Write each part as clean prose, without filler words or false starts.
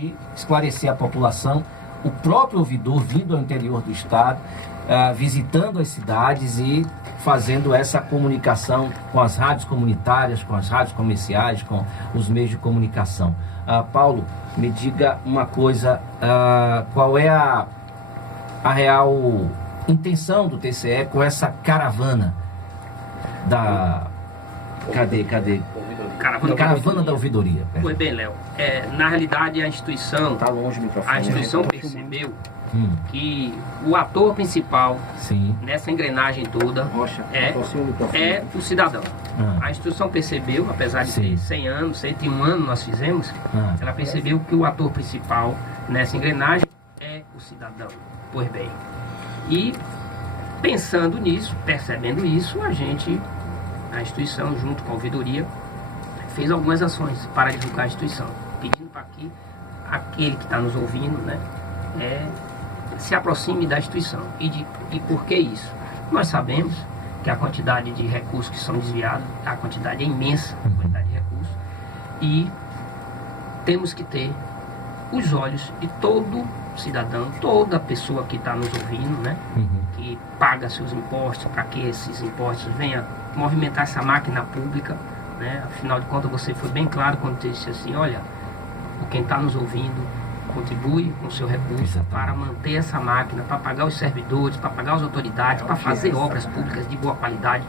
de esclarecer a população, o próprio ouvidor vindo ao interior do estado, visitando as cidades e fazendo essa comunicação com as rádios comunitárias, com as rádios comerciais, com os meios de comunicação. Paulo, me diga uma coisa, qual é a real intenção do TCE com essa caravana da... Cadê? Caravana da ouvidoria. Foi bem, Léo. Na realidade, a instituição... Tá longe o microfone. A instituição percebeu que o ator principal nessa engrenagem toda é o cidadão. A instituição percebeu, apesar de ter 100 anos, 101 anos nós fizemos, ela percebeu que o ator principal nessa engrenagem é o cidadão. Pois bem, e pensando nisso, percebendo isso, a instituição, junto com a ouvidoria, fez algumas ações para divulgar a instituição, pedindo para que aquele que está nos ouvindo, se aproxime da instituição. E por que isso? Nós sabemos que a quantidade de recursos que são desviados, a quantidade é imensa, a quantidade de recursos, e temos que ter os olhos de todo cidadão, toda pessoa que está nos ouvindo, que paga seus impostos, para que esses impostos venham movimentar essa máquina pública, Afinal de contas, você foi bem claro quando disse assim, olha, quem está nos ouvindo contribui com o seu recurso para manter essa máquina, para pagar os servidores, para pagar as autoridades, para fazer obras públicas de boa qualidade,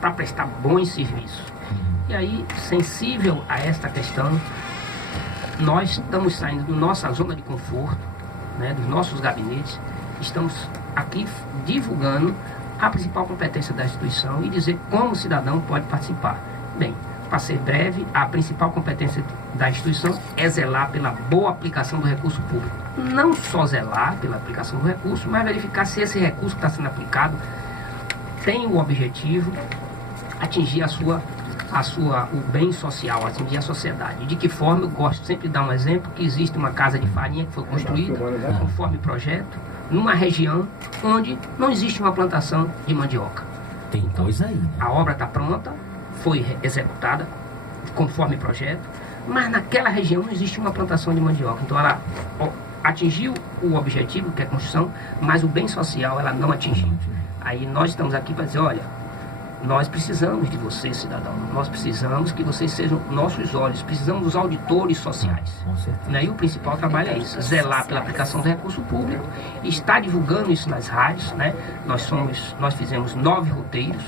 para prestar bons serviços. E aí, sensível a esta questão, nós estamos saindo da nossa zona de conforto, dos nossos gabinetes, estamos aqui divulgando a principal competência da instituição e dizer como o cidadão pode participar. Bem, para ser breve, a principal competência da instituição é zelar pela boa aplicação do recurso público. Não só zelar pela aplicação do recurso, mas verificar se esse recurso que está sendo aplicado tem o objetivo de atingir o bem social, atingir a sociedade. De que forma? Eu gosto sempre de dar um exemplo, que existe uma casa de farinha que foi construída conforme projeto, numa região onde não existe uma plantação de mandioca. Tem coisa aí, né? A obra está pronta, foi executada conforme projeto, mas naquela região não existe uma plantação de mandioca. Então ela atingiu o objetivo, que é a construção, mas o bem social ela não atingiu. Aí nós estamos aqui para dizer, olha, nós precisamos de vocês, cidadão, nós precisamos que vocês sejam nossos olhos, precisamos dos auditores sociais. E o principal trabalho é isso, zelar pela aplicação do recurso público, estar divulgando isso nas rádios, Nós fizemos 9 roteiros,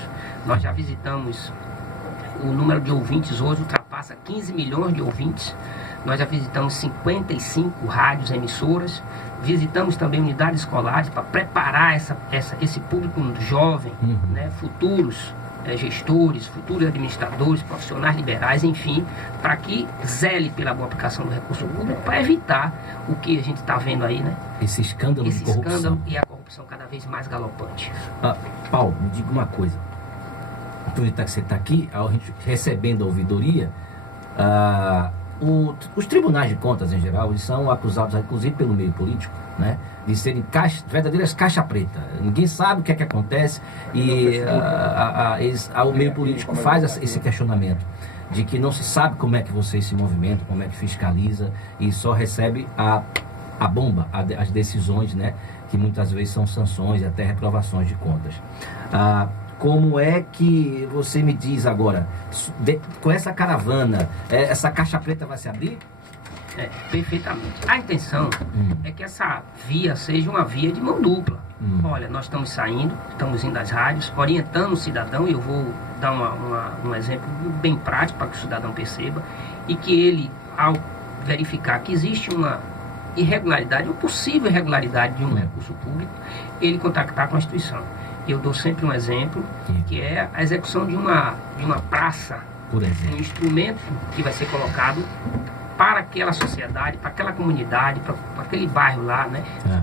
nós já visitamos, o número de ouvintes hoje ultrapassa 15 milhões de ouvintes, nós já visitamos 55 rádios emissoras, visitamos também unidades escolares para preparar esse público jovem, futuros gestores, futuros administradores, profissionais liberais, enfim, para que zele pela boa aplicação do recurso público, para evitar o que a gente está vendo aí, Esse escândalo de corrupção. Escândalo e a corrupção cada vez mais galopante. Paulo, me diga uma coisa. Aproveitar que você está aqui, a gente recebendo a ouvidoria, os tribunais de contas, em geral, eles são acusados, inclusive pelo meio político, de serem verdadeiras caixa preta. Ninguém sabe o que é que acontece e o meio político faz esse questionamento de que não se sabe como é que vocês se movimentam, como é que fiscaliza e só recebe a bomba, as decisões, que muitas vezes são sanções e até reprovações de contas. Como é que você me diz agora, com essa caravana, essa caixa preta vai se abrir? Perfeitamente. A intenção é que essa via seja uma via de mão dupla. Olha, nós estamos saindo, estamos indo às rádios, orientando o cidadão, e eu vou dar um exemplo bem prático para que o cidadão perceba, e que ele, ao verificar que existe uma irregularidade, uma possível irregularidade de um recurso público, ele contactar com a instituição. Eu dou sempre um exemplo, que é a execução de uma praça, por exemplo, um instrumento que vai ser colocado para aquela sociedade, para aquela comunidade, para aquele bairro lá,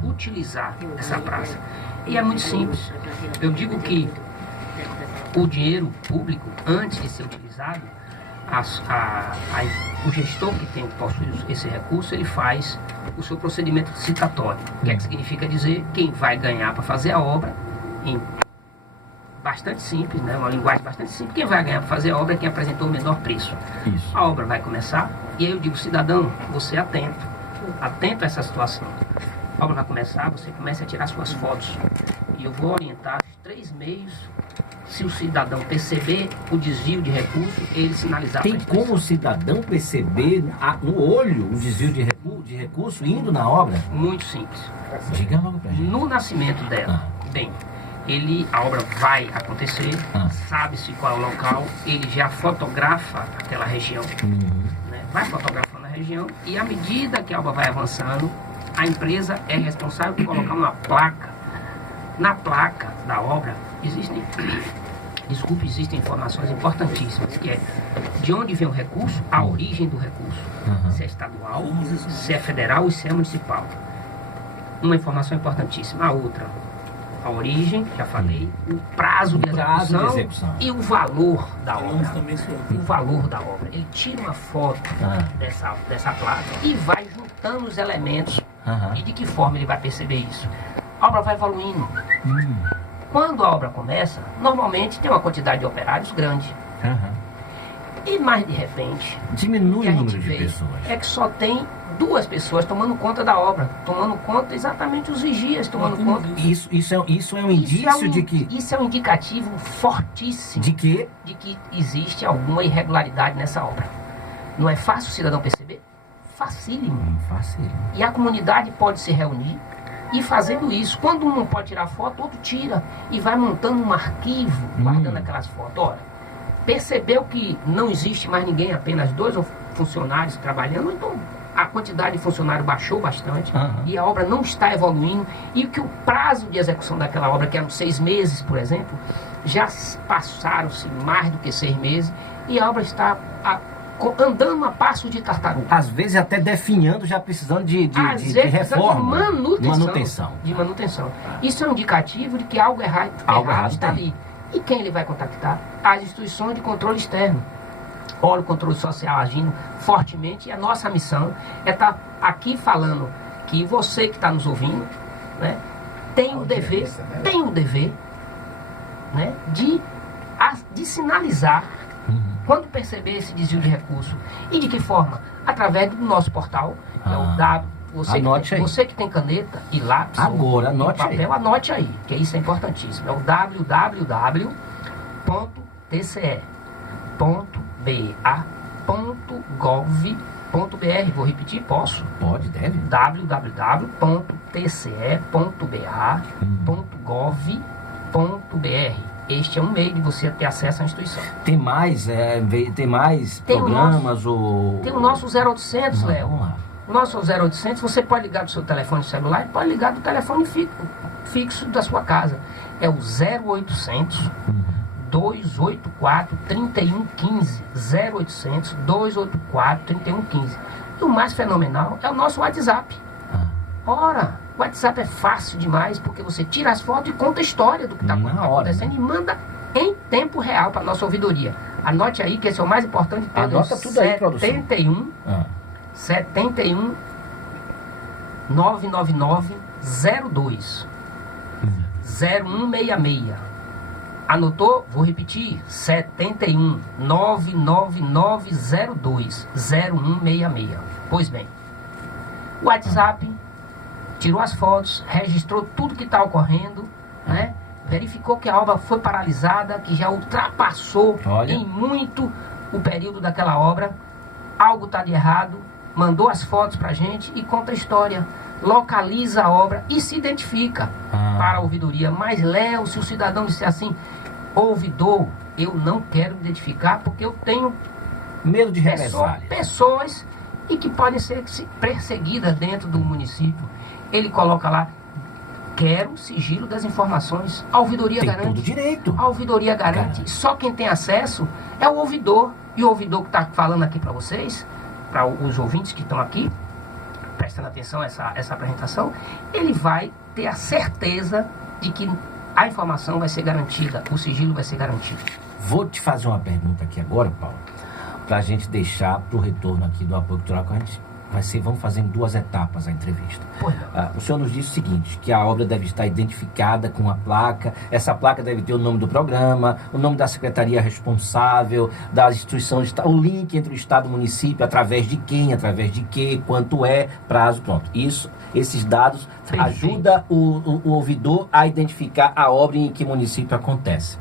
utilizar essa praça. E é muito simples. Eu digo que o dinheiro público, antes de ser utilizado, o gestor que possui esse recurso, ele faz o seu procedimento licitatório. O que é que significa dizer? Quem vai ganhar para fazer a obra, em bastante simples, uma linguagem bastante simples, quem vai ganhar para fazer a obra é quem apresentou o menor preço. Isso. A obra vai começar, e aí eu digo, cidadão, você é atento, atento a essa situação. A obra vai começar, você começa a tirar suas fotos. E eu vou orientar os 3 meios. Se o cidadão perceber o desvio de recurso, ele sinalizar. Tem como o cidadão perceber no olho o desvio de recurso indo na obra? Muito simples. Diga logo pra gente. No nascimento dela, bem, a obra vai acontecer, sabe-se qual é o local, ele já fotografa aquela região, né? Vai fotografando a região e à medida que a obra vai avançando, a empresa é responsável por colocar uma placa. Na placa da obra existem informações importantíssimas, que é de onde vem o recurso, a origem do recurso, se é estadual, se é federal e se é municipal. Uma informação importantíssima. A outra, a origem, já falei, o prazo de execução e o valor da obra. O valor da obra. Ele tira uma foto dessa placa e vai juntando os elementos. E de que forma ele vai perceber isso? A obra vai evoluindo. Quando a obra começa, normalmente tem uma quantidade de operários grande. E mais de repente, diminui o número de pessoas. É que só tem 2 pessoas tomando conta da obra, tomando conta exatamente os vigias, tomando conta. Isso é um indício de que... Isso é um indicativo fortíssimo. De quê? De que existe alguma irregularidade nessa obra. Não é fácil o cidadão perceber? Facílimo. Facílimo. E a comunidade pode se reunir e fazendo isso. Quando um não pode tirar foto, o outro tira e vai montando um arquivo, guardando aquelas fotos. Ora, percebeu que não existe mais ninguém, apenas 2 funcionários trabalhando, então a quantidade de funcionários baixou bastante e a obra não está evoluindo e que o prazo de execução daquela obra, que eram 6 meses, por exemplo, já passaram-se mais do que 6 meses e a obra está andando a passo de tartaruga. Às vezes até definhando, já precisando de reforma. De manutenção. Isso é um indicativo de que algo errado está ali. E quem ele vai contactar? As instituições de controle externo. Olha o controle social agindo fortemente e a nossa missão é estar aqui falando que você que está nos ouvindo, né, tem o dever, né, de sinalizar quando perceber esse desvio de recurso. E de que forma? Através do nosso portal, que é o você que tem caneta e lápis, agora, anote papel, aí. Anote aí, que isso é importantíssimo. É o www.tce.ba.gov.br. Vou repetir, posso? Pode, deve. www.tce.ba.gov.br. Este é um meio de você ter acesso à instituição. Tem mais programas ou... Tem o nosso 0800, Léo. Vamos lá. O nosso 0800, você pode ligar do seu telefone celular e pode ligar do telefone fixo da sua casa. É o 0800 284 3115. 0800 284 3115. E o mais fenomenal é o nosso WhatsApp. Ora, o WhatsApp é fácil demais, porque você tira as fotos e conta a história do que está acontecendo, né? E manda em tempo real para a nossa ouvidoria. Anote aí que esse é o mais importante de todos. Anota tudo aí, produção. 71 999 02 0166. Anotou? Vou repetir. 71 999 02 0166. Pois bem, o WhatsApp tirou as fotos, registrou tudo que está ocorrendo, né? Verificou que a obra foi paralisada, que já ultrapassou em muito o período daquela obra. Algo está de errado. Mandou as fotos para a gente e conta a história. Localiza a obra e se identifica para a ouvidoria. Mas, Léo, se o cidadão disser assim, ouvidor, eu não quero me identificar porque eu tenho medo de represália. Pessoas e que podem ser perseguidas dentro do município. Ele coloca lá, quero sigilo das informações. A ouvidoria tem garante. Todo direito. A ouvidoria garante. Só quem tem acesso é o ouvidor. E o ouvidor que está falando aqui para vocês, para os ouvintes que estão aqui, prestando atenção a essa apresentação, ele vai ter a certeza de que a informação vai ser garantida, o sigilo vai ser garantido. Vou te fazer uma pergunta aqui agora, Paulo, para a gente deixar para o retorno aqui do Apoio Cultural, quando a gente vamos fazer em 2 etapas a entrevista. O senhor nos disse o seguinte, que a obra deve estar identificada com a placa, essa placa deve ter o nome do programa, o nome da secretaria responsável, da instituição, o link entre o Estado e o município, através de quem, através de quê, quanto é, prazo, pronto. Esses dados ajudam o ouvidor a identificar a obra e em que município acontece.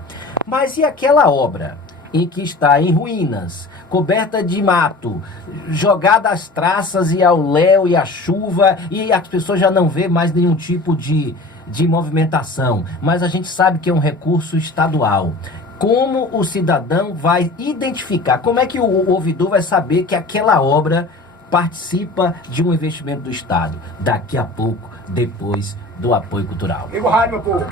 Mas e aquela obra em que está em ruínas, coberta de mato, jogada às traças e ao léu e à chuva, e as pessoas já não vê mais nenhum tipo de movimentação, mas a gente sabe que é um recurso estadual. Como o cidadão vai identificar, como é que o ouvidor vai saber que aquela obra participa de um investimento do Estado? Daqui a pouco, depois do apoio cultural.